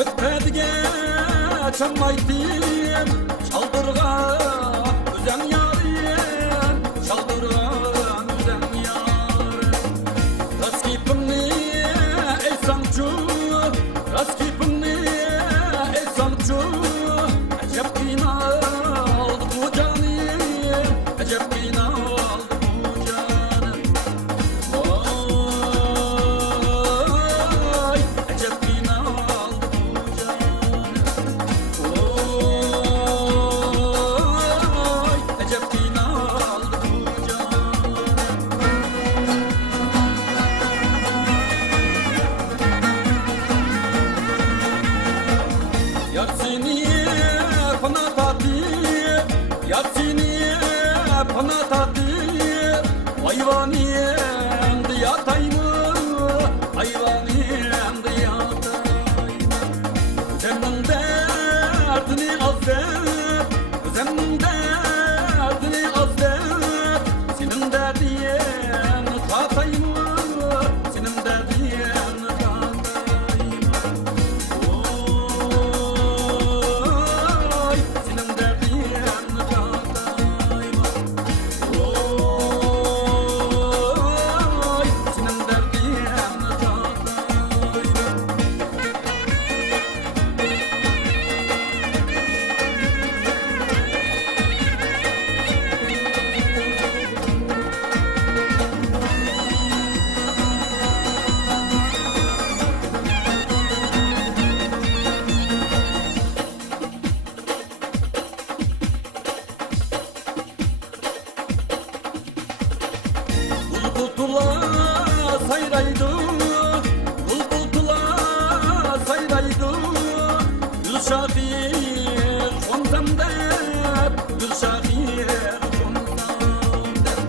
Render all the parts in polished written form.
Ötmediğe çanmaydım, çaldırgan özen yarim, çaldırgan özen yarim. Raskipimni ey sançu, raskipimni ey sançu. Acep bina aldı bu canım, acep bina aldı bu canım. Oy, acep bina aldı bu canım. Oy, acep bina aldı bu canım. Yar seni bana tattı, yar seni bana tattı. Hayvanıyım yatayım, hayvanıyım yatayım. Senin derdini az der, senin derdini az der. Senin derdini tatayım, senin derdini tatayım. Oy, senin derdini tatayım. Oy, senin derdini tatayım. Bulbultular sayraydı, bulbultular sayraydı. Gülşahir kontam der, Gülşahir kontam der.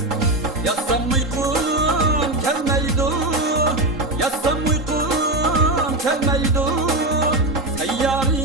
Yatsam uykum gelmeydi, yatsam uykum gelmeydi. Seyyari